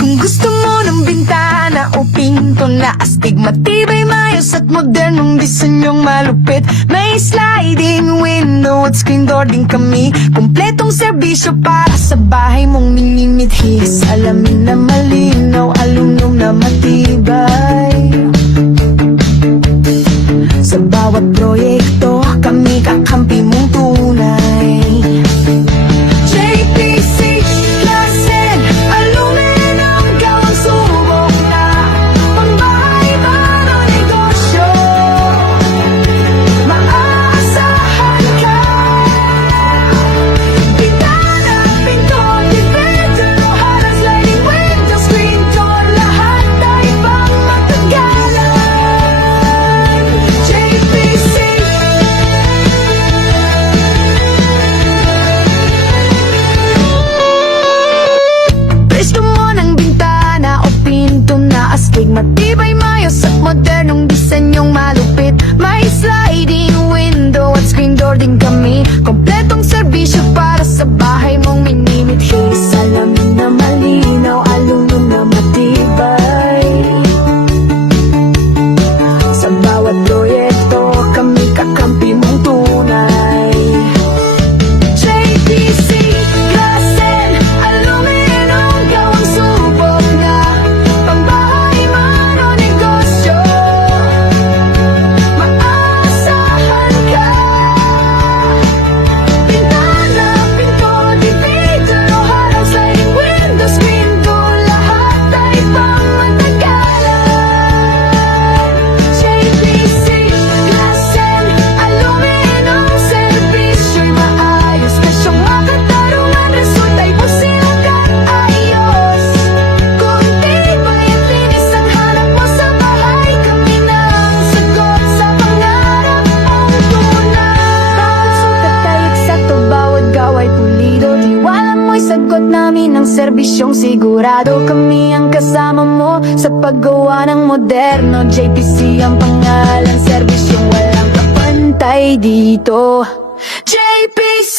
Kung gusto mo ng bintana o pinto na astig, matibay, maayos at modernong disanyong malupit. May sliding window at screen door din kami. Kompletong serbisyo para sa bahay mong minimithi. Salamin na malinaw, aluminum na matibay. Sa bawat proyekto, kami kakampi mong tunay. JPC, Glasen, aluminum, gawang subok na. Pangbahay man o negosyo, maaasahan ka. Bintana, pinto, divider, halos sliding window, screen door, lahat ay pang matagalan. JPC. Presto mo ng bintana o pinto na astig, matibay, maayos at modernong disanyong malupit. May sliding window at screen door din kami. Kompletong serbisyo para sa bahay mong minimithi. Salamin na malinaw, aluminum na matibay. Sa bawat proyekto, kami kakampi mong tunay. JPC, Glasen, aluminum, gawang subok na. Pangbahay man o negosyo, maaasahan ka. Bintana, pinto, divider, o harang sliding window, screen door, lahat ay pang matagalan. JPC, Glasen, aluminum, serbisyo'y maayos. Presyong makatarungan, resulta'y busilak at ayos. Kung tibay at linis ang hanap mo sa bahay, kami na ang sagot sa pangarap mong tunay. Bawat sukat ay eksakto, bawat gawa'y pulido. Tiwala mo'y sagot namin ang serbisyong sigurado. Kami ang kasama mo sa paggawa ng moderno. JPC ang pangalan, serbisyong walang kapantay dito. JPC.